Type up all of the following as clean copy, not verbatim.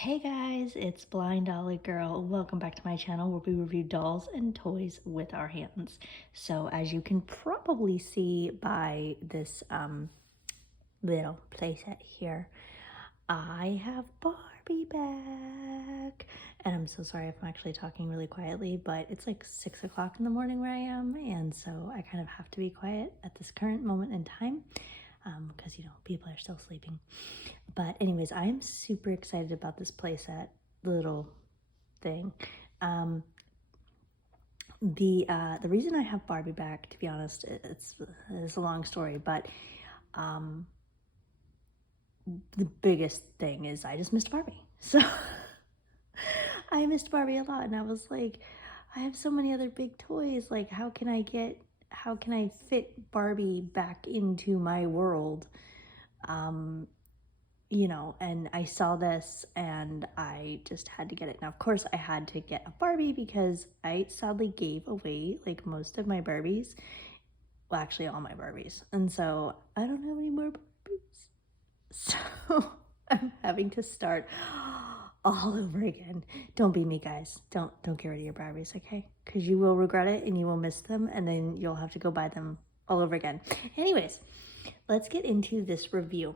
Hey guys, it's BlindDollyGirl. Welcome back to my channel where we review dolls and toys with our hands. So as you can probably see by this little playset here, I have Barbie back. And I'm so sorry if I'm actually talking really quietly, but it's like 6 o'clock in the morning where I am, and so I kind of have to be quiet at this current moment in time because, you know, people are still sleeping. But anyways, I am super excited about this playset, little thing. The reason I have Barbie back, to be honest, it's a long story, but the biggest thing is I just missed Barbie. So I missed Barbie a lot, and I was like, I have so many other big toys. Like, how can I fit Barbie back into my world? You know, and I saw this and I just had to get it. Now, of course, I had to get a Barbie because I sadly gave away like most of my Barbies. Well, actually all my Barbies. And so I don't have any more Barbies. So I'm having to start all over again. Don't be me, guys. Don't get rid of your Barbies, okay? Because you will regret it and you will miss them, and then you'll have to go buy them all over again. Anyways, let's get into this review.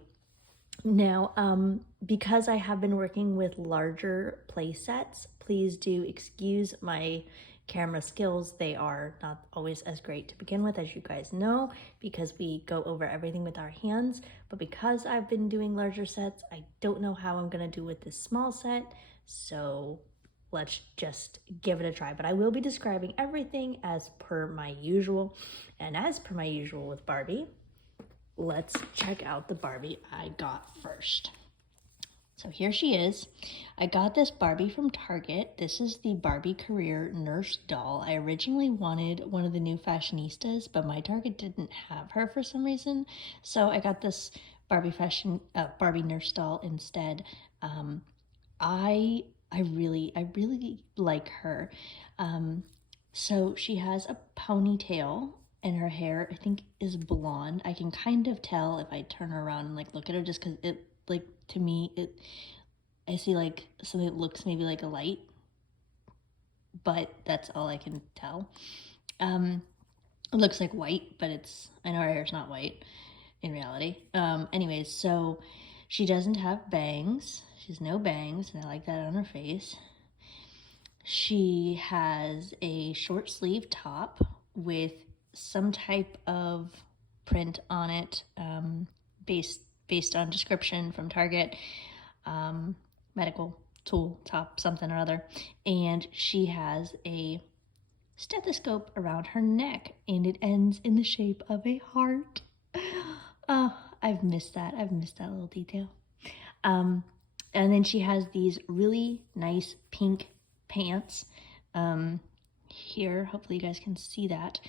Now, because I have been working with larger play sets, please do excuse my camera skills. They are not always as great to begin with, as you guys know, because we go over everything with our hands. But because I've been doing larger sets, I don't know how I'm gonna do with this small set. So let's just give it a try. But I will be describing everything as per my usual. And as per my usual with Barbie, let's check out the Barbie I got first. So here she is. I got this Barbie from Target. This is the Barbie Career Nurse doll. I originally wanted one of the new fashionistas, but my Target didn't have her for some reason. So I got this Barbie Nurse doll instead. I really like her. So she has a ponytail, and her hair, I think, is blonde. I can kind of tell if I turn her around and like look at her, just because it, like, to me, I see like something that looks maybe like a light, but that's all I can tell. It looks like white, but I know her hair's not white in reality. Anyways, so she doesn't have bangs. She has no bangs, and I like that on her face. She has a short sleeve top with some type of print on it, based on description from Target, medical tool top something or other. And she has a stethoscope around her neck, and it ends in the shape of a heart. Oh, I've missed that little detail. And then she has these really nice pink pants. Here, hopefully you guys can see that.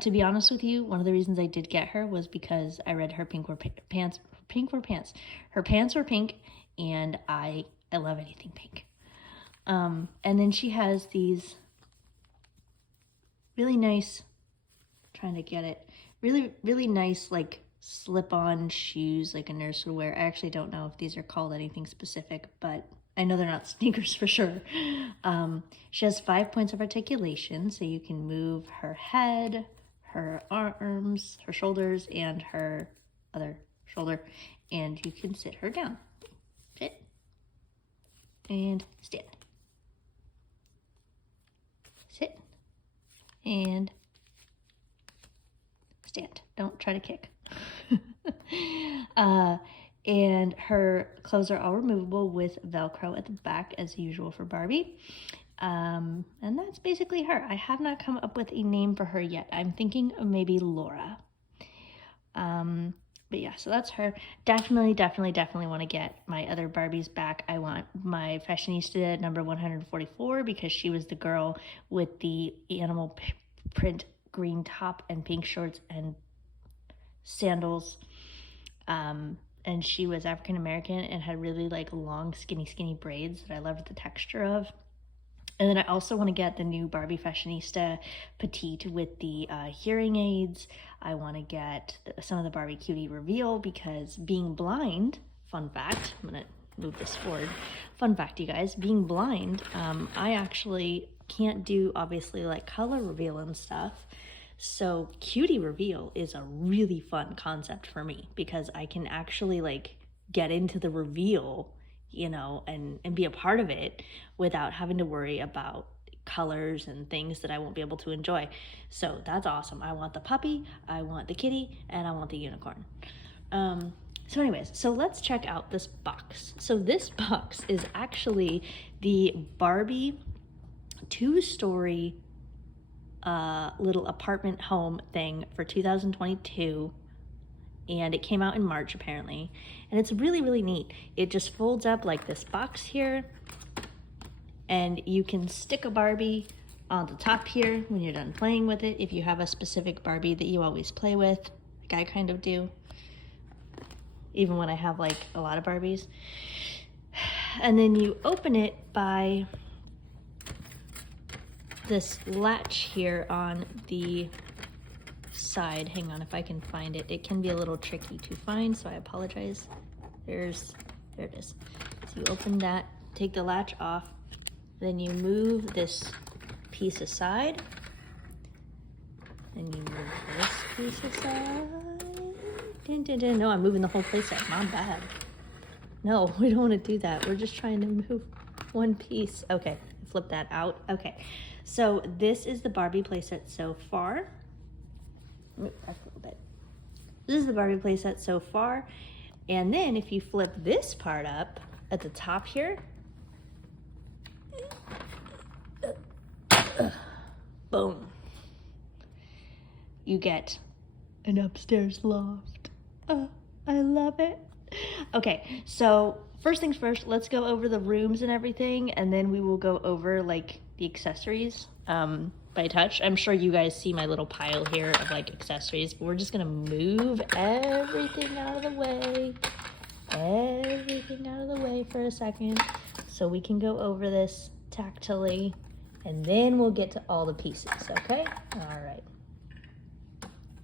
To be honest with you, one of the reasons I did get her was because I read her pants were pants. Her pants were pink, and I love anything pink. And then she has these really nice, really nice, like, slip-on shoes, like a nurse would wear. I actually don't know if these are called anything specific, but I know they're not sneakers for sure. She has 5 points of articulation, so you can move her head, her arms, her shoulders, and her other shoulder, and you can sit her down. Sit. And stand. Sit. And stand. Don't try to kick. And her clothes are all removable with Velcro at the back, as usual for Barbie. And that's basically her. I have not come up with a name for her yet. I'm thinking of maybe Laura. But yeah, so that's her. Definitely want to get my other Barbies back. I want my fashionista number 144 because she was the girl with the animal print green top and pink shorts and sandals. And she was African American and had really like long skinny braids that I loved the texture of. And then I also want to get the new Barbie Fashionista Petite with the hearing aids. I want to get some of the Barbie Cutie Reveal because being blind, fun fact, I'm going to move this forward. fun fact, you guys, being blind, I actually can't do obviously like color reveal and stuff. So cutie reveal is a really fun concept for me because I can actually like get into the reveal, you know, and be a part of it without having to worry about colors and things that I won't be able to enjoy. So that's awesome. I want the puppy, I want the kitty, and I want the unicorn. So anyways, so let's check out this box. So this box is actually the Barbie 2-story little apartment home thing for 2022. And it came out in March apparently. And it's really, really neat. It just folds up like this box here. And you can stick a Barbie on the top here when you're done playing with it. If you have a specific Barbie that you always play with, like I kind of do. Even when I have like a lot of Barbies. And then you open it by this latch here on the side. Hang on, if I can find it. It can be a little tricky to find, so I apologize. There it is. So you open that, take the latch off, then you move this piece aside, and you move this piece aside. Dun, dun, dun. No, I'm moving the whole playset. Mom, bad. No, we don't want to do that. We're just trying to move one piece. Okay, flip that out. Okay, so this is the Barbie playset so far. Back a little bit. This is the Barbie playset so far. And then if you flip this part up at the top here, boom, you get an upstairs loft. I love it. Okay, so first things first, let's go over the rooms and everything, and then we will go over like the accessories by touch. I'm sure you guys see my little pile here of like accessories, but we're just gonna move everything out of the way. Everything out of the way for a second so we can go over this tactily, and then we'll get to all the pieces, okay? All right.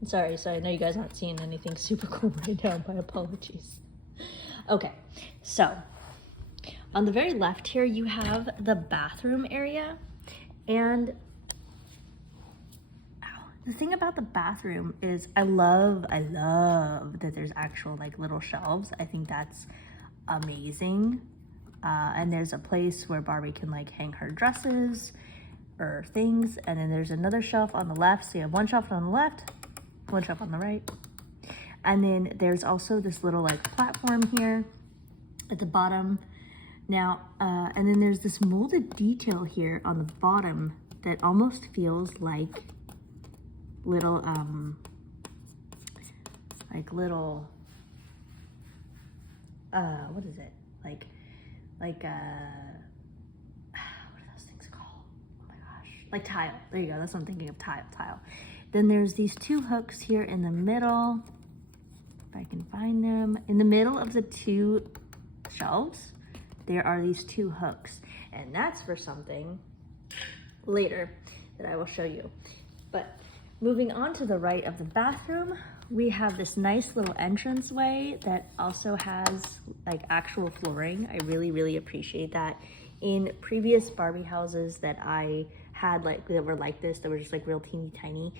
Sorry, I know you guys aren't seeing anything super cool right now. My apologies. Okay, so on the very left here, you have the bathroom area. And the thing about the bathroom is I love that there's actual like little shelves. I think that's amazing. And there's a place where Barbie can like hang her dresses or things. And then there's another shelf on the left. So you have one shelf on the left, one shelf on the right. And then there's also this little like platform here at the bottom. Now, and then there's this molded detail here on the bottom that almost feels like little, what is it? Like, what are those things called? Oh my gosh, like tile. There you go, that's what I'm thinking of, tile. Then there's these two hooks here in the middle, if I can find them. In the middle of the two shelves, there are these two hooks, and that's for something later that I will show you. But moving on to the right of the bathroom, we have this nice little entranceway that also has like actual flooring. I really appreciate that. In previous Barbie houses that I had like that were like this, that were just like real teeny tiny,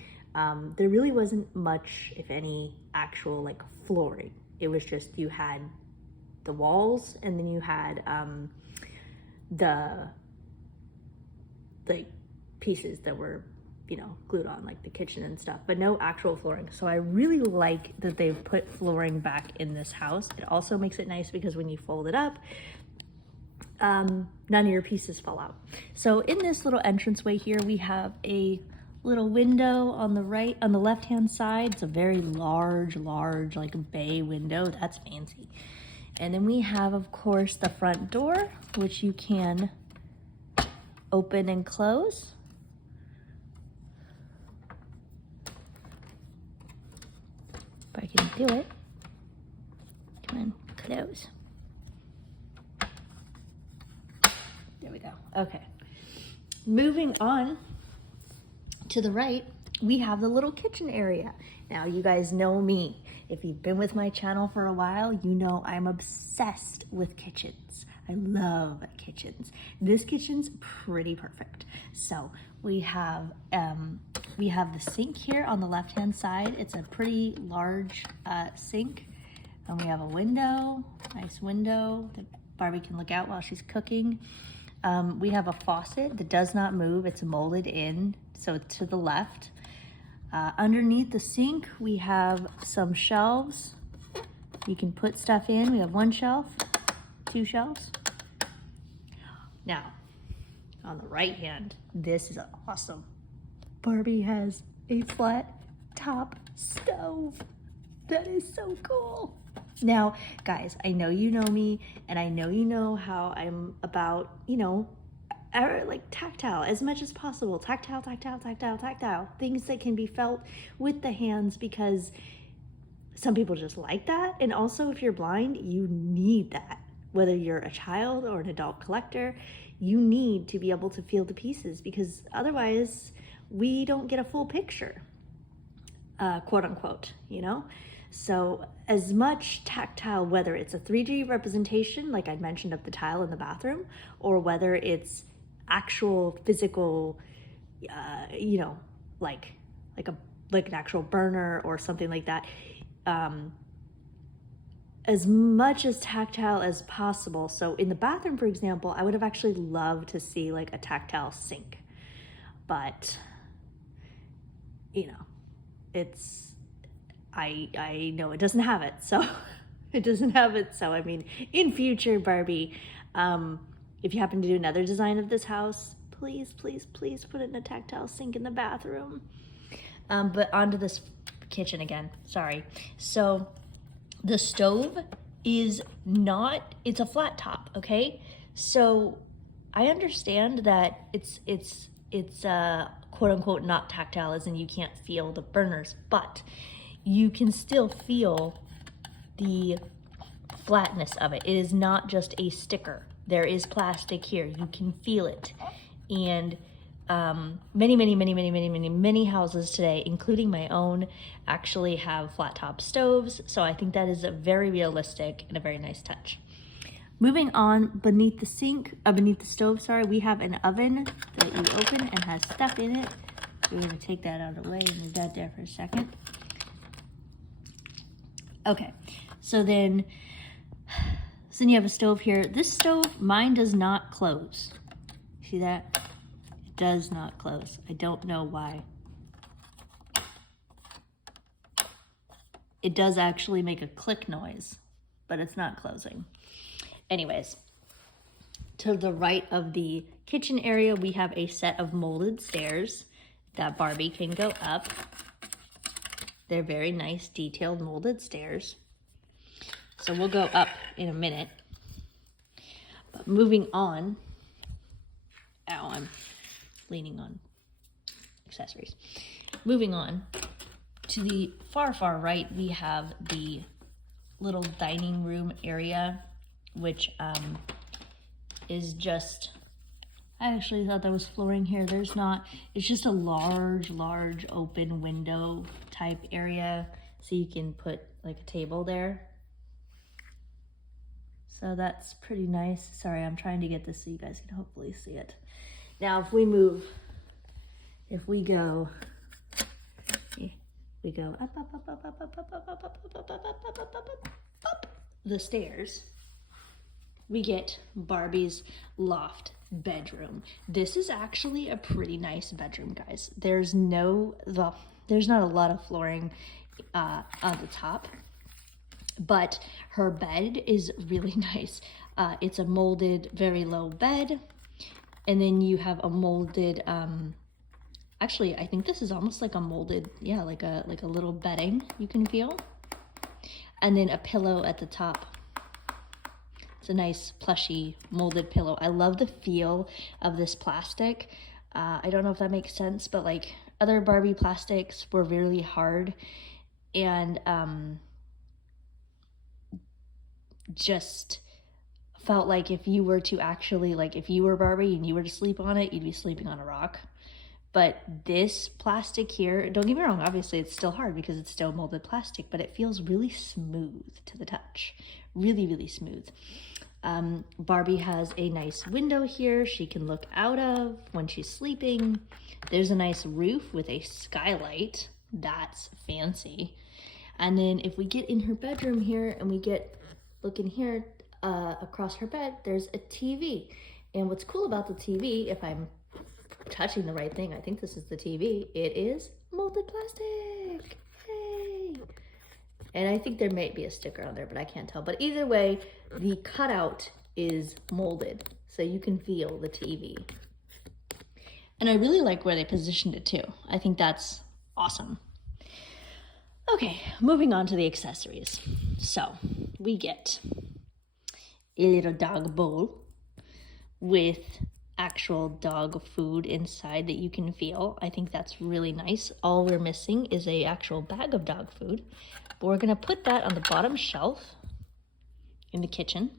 there really wasn't much, if any, actual like flooring. It was just, you had the walls, and then you had the like pieces that were, you know, glued on, like the kitchen and stuff, but no actual flooring. So I really like that they've put flooring back in this house. It also makes it nice because when you fold it up, none of your pieces fall out. So in this little entranceway here, we have a little window on the right, on the left-hand side. It's a very large like bay window. That's fancy. And then we have, of course, the front door, which you can open and close. If I can do it. Come on, close. There we go. Okay. Moving on to the right, we have the little kitchen area. Now, you guys know me. If you've been with my channel for a while, you know I'm obsessed with kitchens. I love kitchens. This kitchen's pretty perfect. So we have the sink here on the left-hand side. It's a pretty large sink. And we have a window, nice window that Barbie can look out while she's cooking. We have a faucet that does not move. It's molded in, so it's to the left. Underneath the sink, we have some shelves. You can put stuff in. We have one shelf, two shelves. Now, on the right hand, this is awesome. Barbie has a flat top stove. That is so cool. Now, guys, I know you know me, and I know you know how I'm about, you know, like tactile as much as possible. Tactile, things that can be felt with the hands, because some people just like that. And also, if you're blind, you need that. Whether you're a child or an adult collector, you need to be able to feel the pieces, because otherwise we don't get a full picture, quote unquote, you know? So as much tactile, whether it's a 3D representation, like I mentioned, of the tile in the bathroom, or whether it's actual physical, you know, like an actual burner or something like that, as much as tactile as possible. So in the bathroom, for example, I would have actually loved to see like a tactile sink, but you know, it's, I know it doesn't have it, so it doesn't have it. So I mean, in future, Barbie, if you happen to do another design of this house, please put in a tactile sink in the bathroom. But onto this kitchen again, sorry. So the stove is not, it's a flat top, okay? So I understand that it's quote unquote not tactile, as in you can't feel the burners, but you can still feel the flatness of it. It is not just a sticker. There is plastic here. You can feel it. And many houses today, including my own, actually have flat top stoves. So I think that is a very realistic and a very nice touch. Moving on, beneath the stove, sorry, we have an oven that you open and has stuff in it. We're gonna take that out of the way and leave that there for a second. Okay, so then you have a stove here. This stove, mine does not close. See that? It does not close. I don't know why. It does actually make a click noise, but it's not closing. Anyways, to the right of the kitchen area, we have a set of molded stairs that Barbie can go up. They're very nice, detailed, molded stairs. So we'll go up in a minute. But moving on, ow, I'm leaning on accessories. Moving on, to the far right, we have the little dining room area, which is just, I actually thought there was flooring here. There's not. It's just a large open window type area, so you can put like a table there. So that's pretty nice. Sorry, I'm trying to get this so you guys can hopefully see it. Now, if we go up the stairs, we get Barbie's loft bedroom. This is actually a pretty nice bedroom, guys. There's not a lot of flooring on the top, but her bed is really nice. It's a molded, very low bed, and then you have a molded, actually, I think this is almost like a molded, yeah, like a little bedding you can feel, and then a pillow at the top. It's a nice plushy molded pillow. I love the feel of this plastic. I don't know if that makes sense, but like other Barbie plastics were really hard and just felt like if you were to actually, like if you were Barbie and you were to sleep on it, you'd be sleeping on a rock. But this plastic here, don't get me wrong, obviously it's still hard because it's still molded plastic, but it feels really smooth to the touch. Really smooth. Barbie has a nice window here she can look out of when she's sleeping. There's a nice roof with a skylight. That's fancy. And then if we get in her bedroom here and we look in here across her bed, there's a TV. And what's cool about the TV, if I'm touching the right thing, I think this is the TV, it is molded plastic. Yay! And I think there might be a sticker on there, but I can't tell. But either way, the cutout is molded, so you can feel the TV. And I really like where they positioned it too. I think that's awesome. Okay, moving on to the accessories. So we get a little dog bowl with actual dog food inside that you can feel. I think that's really nice. All we're missing is a actual bag of dog food. But we're gonna put that on the bottom shelf in the kitchen.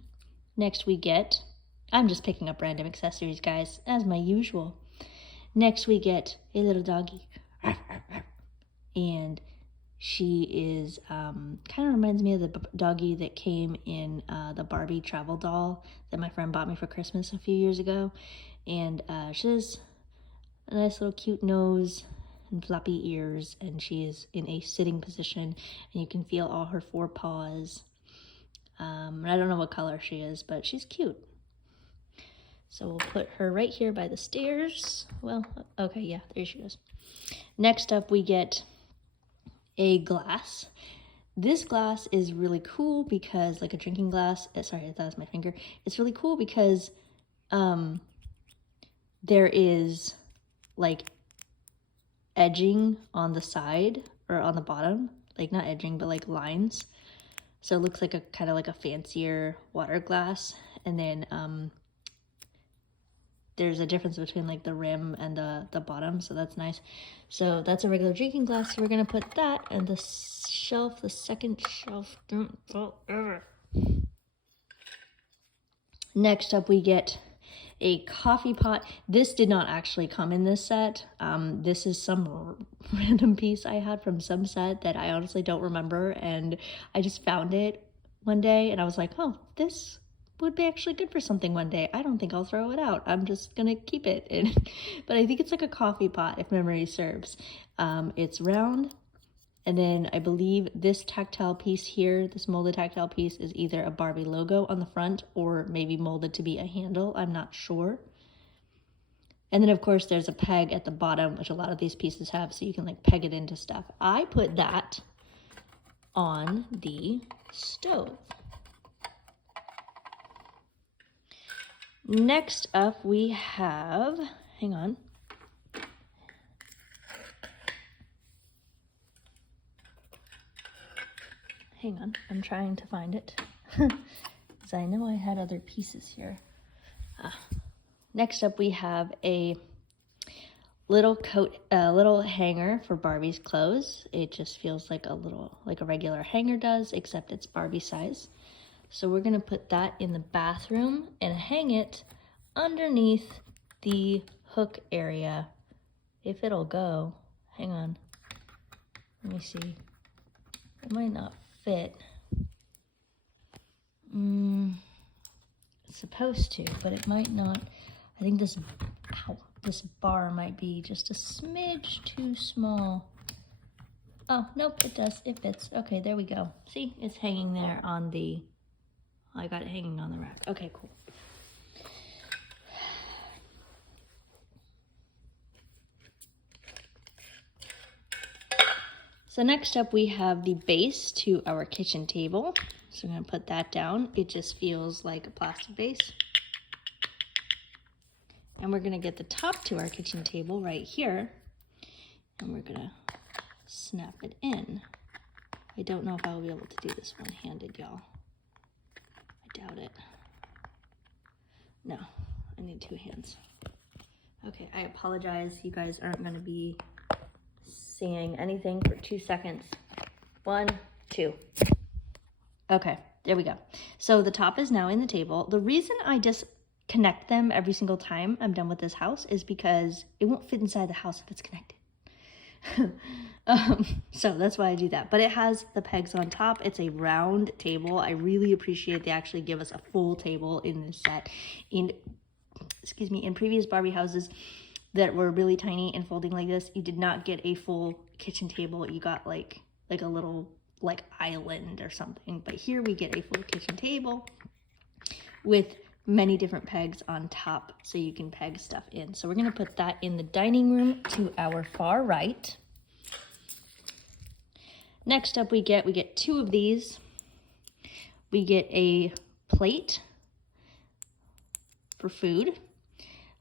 Next we get, I'm just picking up random accessories, guys, as my usual. Next we get a little doggy. And she is, kind of reminds me of the doggy that came in the Barbie travel doll that my friend bought me for Christmas a few years ago. And she has a nice little cute nose and floppy ears, and she is in a sitting position, and you can feel all her four paws. And I don't know what color she is, but she's cute. So we'll put her right here by the stairs. Well, okay, yeah, there she goes. Next up, we get a glass. This glass is really cool because, like a drinking glass, sorry, that was my finger. It's really cool because there is like edging on the side or on the bottom, like not edging, but like lines. So it looks like a kind of like a fancier water glass. And then there's a difference between like the rim and the bottom, so that's nice. So that's a regular drinking glass. So we're gonna put that on the shelf, the second shelf. Don't fall over. Next up, we get a coffee pot. This did not actually come in this set. This is some random piece I had from some set that I honestly don't remember, and I just found it one day and I was like, oh, this would be actually good for something one day. I don't think I'll throw it out. I'm just gonna keep it. But I think it's like a coffee pot, if memory serves. It's round, and then I believe this tactile piece here, this molded tactile piece, is either a Barbie logo on the front or maybe molded to be a handle. I'm not sure. And then of course there's a peg at the bottom, which a lot of these pieces have, so you can like peg it into stuff. I put that on the stove. Next up we have, hang on. Hang on, I'm trying to find it. Because I know I had other pieces here. Next up we have a little little hanger for Barbie's clothes. It just feels like a regular hanger does, except it's Barbie size. So we're gonna put that in the bathroom and hang it underneath the hook area. If it'll go, hang on, let me see. It might not fit. It's supposed to, but it might not. I think this bar might be just a smidge too small. Oh, nope, it does, it fits. Okay, there we go. See, it's hanging there on the, I got it hanging on the rack. Okay, cool. So next up we have the base to our kitchen table. So I'm gonna put that down. It just feels like a plastic base. And we're gonna get the top to our kitchen table right here. And we're gonna snap it in. I don't know if I'll be able to do this one-handed, y'all. I doubt it. No, I need two hands. Okay, I apologize. You guys aren't gonna be seeing anything for 2 seconds. 1, 2. Okay, there we go. So the top is now in the table. The reason I disconnect them every single time I'm done with this house is because it won't fit inside the house if it's connected. So that's why I do that. But it has the pegs on top. It's a round table. I really appreciate they actually give us a full table in this set. Excuse me, in previous Barbie houses that were really tiny and folding like this, you did not get a full kitchen table. You got like a little like island or something. But here we get a full kitchen table with many different pegs on top so you can peg stuff in. So we're going to put that in the dining room to our far right. Next up we get two of these. We get a plate for food.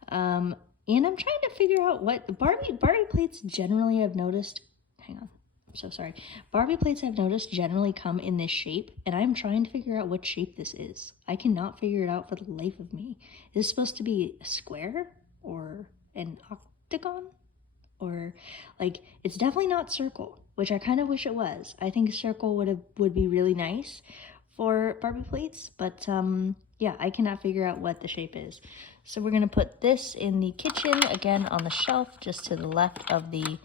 And I'm trying to figure out what the Barbie plates generally I've noticed. Hang on. I'm so sorry. Barbie plates I've noticed generally come in this shape, and I'm trying to figure out what shape this is. I cannot figure it out for the life of me. Is this supposed to be a square or an octagon? Or like, it's definitely not circle, which I kind of wish it was. I think circle would be really nice for Barbie plates, but yeah, I cannot figure out what the shape is. So we're gonna put this in the kitchen, again on the shelf, just to the left of the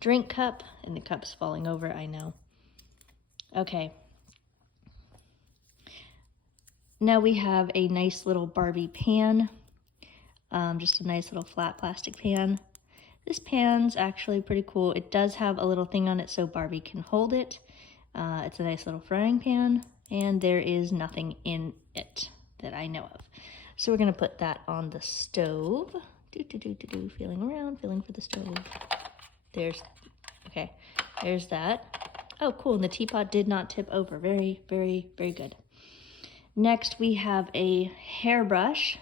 drink cup, and the cup's falling over, I know. Okay. Now we have a nice little Barbie pan, just a nice little flat plastic pan. This pan's actually pretty cool. It does have a little thing on it so Barbie can hold it. It's a nice little frying pan, and there is nothing in it that I know of. So we're gonna put that on the stove. Feeling around, feeling for the stove. There's that. Oh, cool, and the teapot did not tip over. Very, very, very good. Next, we have a hairbrush.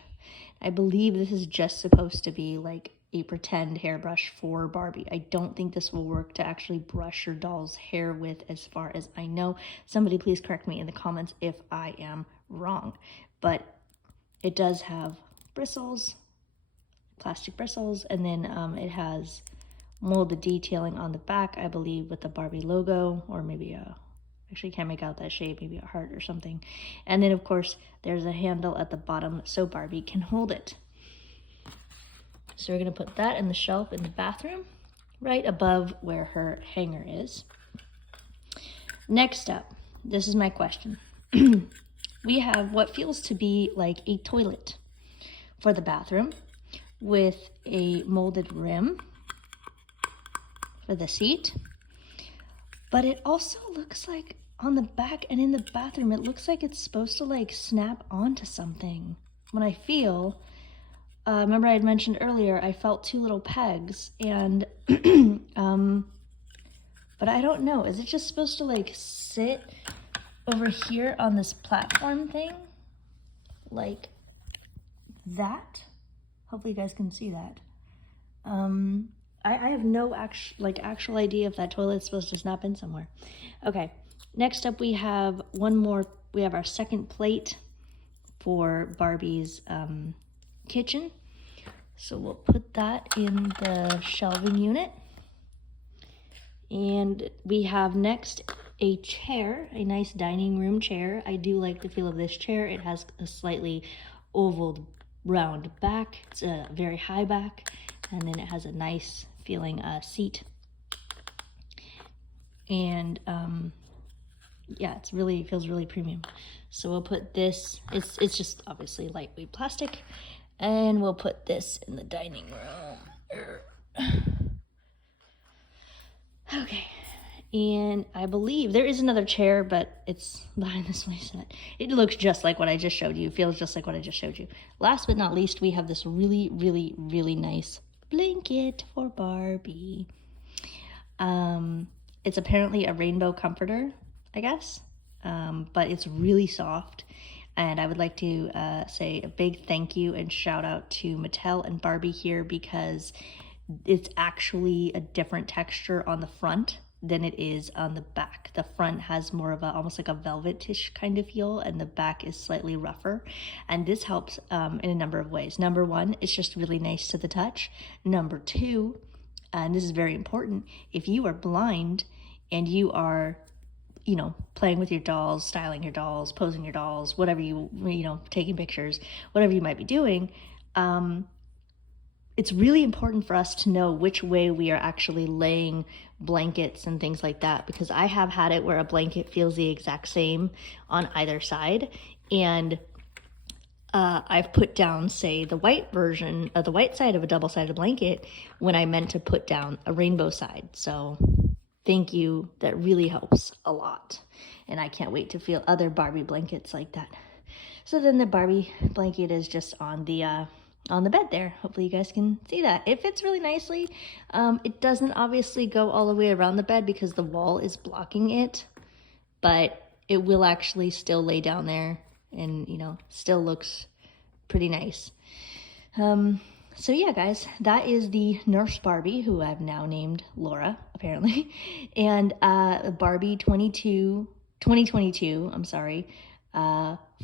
I believe this is just supposed to be like a pretend hairbrush for Barbie. I don't think this will work to actually brush your doll's hair with, as far as I know. Somebody please correct me in the comments if I am wrong. But it does have bristles, plastic bristles, and then it has molded detailing on the back, I believe, with the Barbie logo, or maybe actually can't make out that shape, maybe a heart or something. And then of course there's a handle at the bottom so Barbie can hold it. So we're gonna put that in the shelf in the bathroom, right above where her hanger is. Next up, this is my question. We have what feels to be like a toilet for the bathroom with a molded rim for the seat. But it also looks like on the back and in the bathroom, it looks like it's supposed to like snap onto something. When I feel, remember I had mentioned earlier, I felt two little pegs, and, but I don't know. Is it just supposed to like sit over here on this platform thing? Like that? Hopefully you guys can see that. I have no actual idea if that toilet's supposed to snap in somewhere. Okay, next up we have we have our second plate for Barbie's kitchen. So we'll put that in the shelving unit. And we have next a chair, a nice dining room chair. I do like the feel of this chair. It has a slightly oval round back. It's a very high back, and then it has a nice feeling seat. And yeah, it feels really premium. So we'll put this, it's just obviously lightweight plastic, and we'll put this in the dining room. Okay, and I believe there is another chair, but it's behind this playset. It looks just like what I just showed you, feels just like what I just showed you. Last but not least, we have this really, really, really nice blanket for Barbie. It's apparently a rainbow comforter, I guess, but it's really soft. And I would like to say a big thank you and shout out to Mattel and Barbie here, because it's actually a different texture on the front than it is on the back. The front has more of almost like a velvetish kind of feel, and the back is slightly rougher. And this helps in a number of ways. Number one, it's just really nice to the touch. Number two, and this is very important, if you are blind and you are, you know, playing with your dolls, styling your dolls, posing your dolls, whatever taking pictures, whatever you might be doing, it's really important for us to know which way we are actually laying blankets and things like that, because I have had it where a blanket feels the exact same on either side. And I've put down, say, the white version of the white side of a double-sided blanket when I meant to put down a rainbow side. So thank you. That really helps a lot. And I can't wait to feel other Barbie blankets like that. So then the Barbie blanket is just on the bed there. Hopefully you guys can see that. It fits really nicely. It doesn't obviously go all the way around the bed because the wall is blocking it, but it will actually still lay down there and, you know, still looks pretty nice. So yeah, guys, that is the Nurse Barbie, who I've now named Laura, apparently, and Barbie 2022, I'm sorry,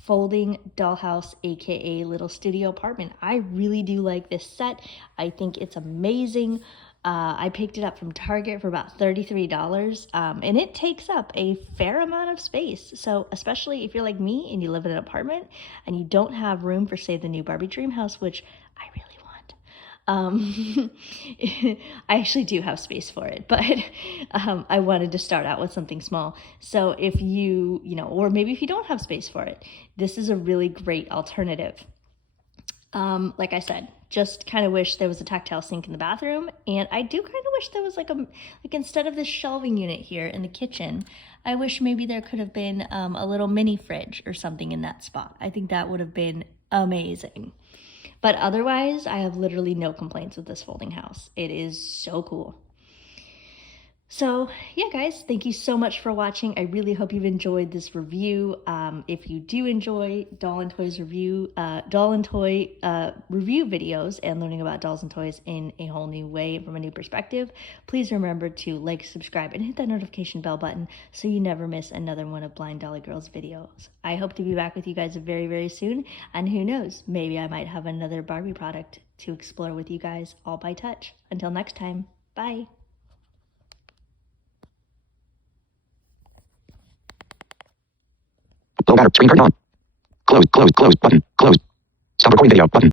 folding dollhouse, aka little studio apartment. I really do like this set. I think it's amazing. I picked it up from Target for about $33, and it takes up a fair amount of space. So especially if you're like me and you live in an apartment and you don't have room for, say, the new Barbie Dream House, which I really want. I actually do have space for it, but I wanted to start out with something small. So if you know, or maybe if you don't have space for it, this is a really great alternative. Like I said, just kind of wish there was a tactile sink in the bathroom, and I do kind of wish there was like instead of this shelving unit here in the kitchen, I wish maybe there could have been a little mini fridge or something in that spot. I think that would have been amazing. But otherwise, I have literally no complaints with this folding house. It is so cool. So yeah, guys, thank you so much for watching. I really hope you've enjoyed this review. If you do enjoy doll and toy review videos and learning about dolls and toys in a whole new way from a new perspective, please remember to like, subscribe, and hit that notification bell button so you never miss another one of Blind Dolly Girl's videos. I hope to be back with you guys very, very soon. And who knows, maybe I might have another Barbie product to explore with you guys all by touch. Until next time, bye. Low battery, screen turned on. Close, button, close. Stop recording video, button.